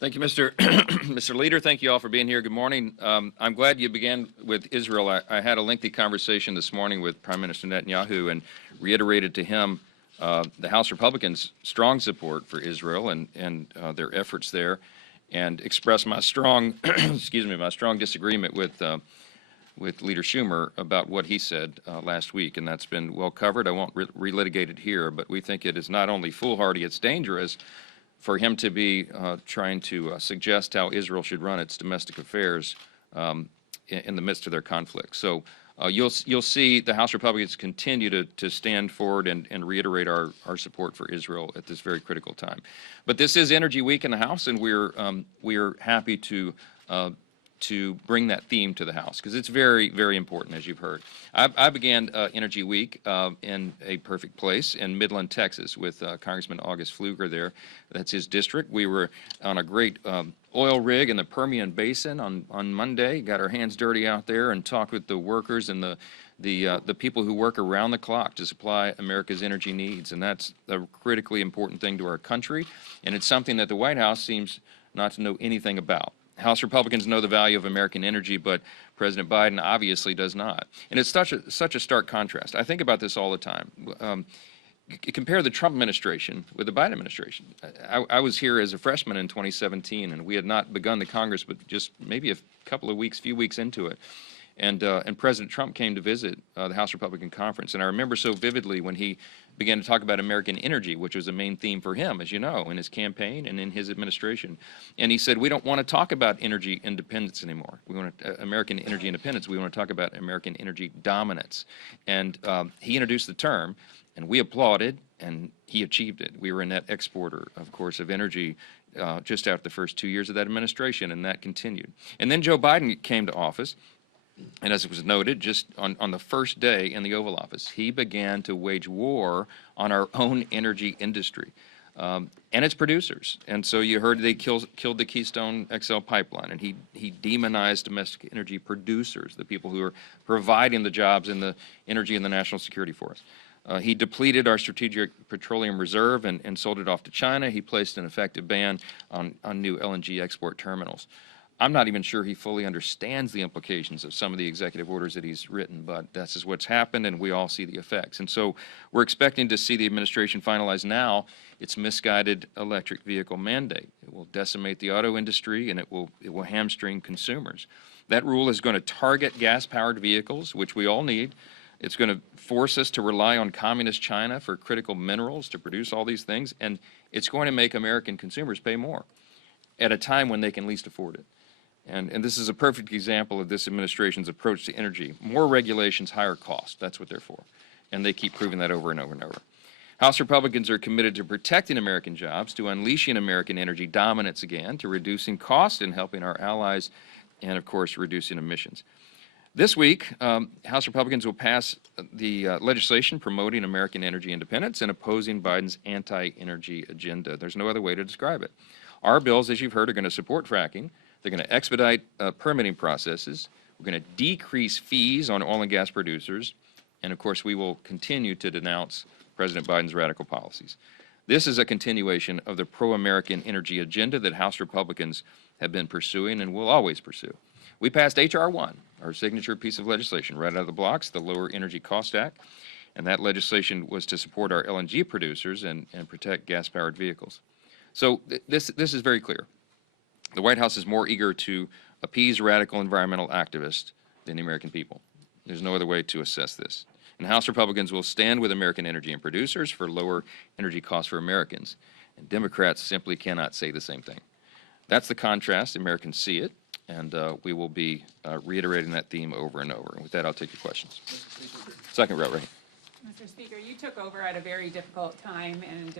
Thank you, Mr. Mr. Leader. Thank you all for being here. Good morning. I'm glad you began with Israel. I had a lengthy conversation this morning with Prime Minister Netanyahu and reiterated to him the House Republicans' strong support for Israel and their efforts there, and expressed my strong, excuse me, my strong disagreement with Leader Schumer about what he said last week, and that's been well covered. I won't relitigate it here, but we think it is not only foolhardy, it's dangerous for him to be trying to suggest how Israel should run its domestic affairs in the midst of their conflict. So you'll see the House Republicans continue to stand forward and reiterate our support for Israel at this very critical time. But this is Energy Week in the House, and we're happy to bring that theme to the House because it's very, very important, as you've heard. I began Energy Week in a perfect place in Midland, Texas, with Congressman August Pfluger there. That's his district. We were on a great oil rig in the Permian Basin on Monday, got our hands dirty out there and talked with the workers and the people who work around the clock to supply America's energy needs. And that's a critically important thing to our country, and it's something that the White House seems not to know anything about. House Republicans know the value of American energy, but President Biden obviously does not. And it's such a stark contrast. I think about this all the time. Compare the Trump administration with the Biden administration. I was here as a freshman in 2017, and we had not begun the Congress, but just maybe a few weeks into it. And President Trump came to visit the House Republican Conference. And I remember so vividly when he began to talk about American energy, which was a main theme for him, as you know, in his campaign and in his administration. And he said, we don't want to talk about energy independence anymore. We want American energy independence. We want to talk about American energy dominance. And he introduced the term, and we applauded, and he achieved it. We were a net exporter, of course, of energy just after the first 2 years of that administration, and that continued. And then Joe Biden came to office. And as it was noted, just on the first day in the Oval Office, he began to wage war on our own energy industry and its producers. And so you heard they killed the Keystone XL pipeline, and he demonized domestic energy producers, the people who are providing the jobs in the energy and the national security for us. He depleted our strategic petroleum reserve and sold it off to China. He placed an effective ban on new LNG export terminals. I'm not even sure he fully understands the implications of some of the executive orders that he's written, but this is what's happened, and we all see the effects. And so we're expecting to see the administration finalize now its misguided electric vehicle mandate. It will decimate the auto industry, and it will hamstring consumers. That rule is going to target gas-powered vehicles, which we all need. It's going to force us to rely on communist China for critical minerals to produce all these things, and it's going to make American consumers pay more at a time when they can least afford it. And this is a perfect example of this administration's approach to energy. More regulations, higher costs. That's what they're for. And they keep proving that over and over and over. House Republicans are committed to protecting American jobs, to unleashing American energy dominance again, to reducing costs and helping our allies, and, of course, reducing emissions. This week, House Republicans will pass the legislation promoting American energy independence and opposing Biden's anti-energy agenda. There's no other way to describe it. Our bills, as you've heard, are going to support fracking. They're going to expedite permitting processes. We're going to decrease fees on oil and gas producers. And, of course, we will continue to denounce President Biden's radical policies. This is a continuation of the pro-American energy agenda that House Republicans have been pursuing and will always pursue. We passed H.R. 1, our signature piece of legislation, right out of the blocks, the Lower Energy Cost Act. And that legislation was to support our LNG producers and protect gas-powered vehicles. So this is very clear. The White House is more eager to appease radical environmental activists than the American people. There's no other way to assess this. And House Republicans will stand with American energy and producers for lower energy costs for Americans. And Democrats simply cannot say the same thing. That's the contrast. Americans see it, and we will be reiterating that theme over and over. And with that, I'll take your questions. Second row, right here. Mr. Speaker, you took over at a very difficult time and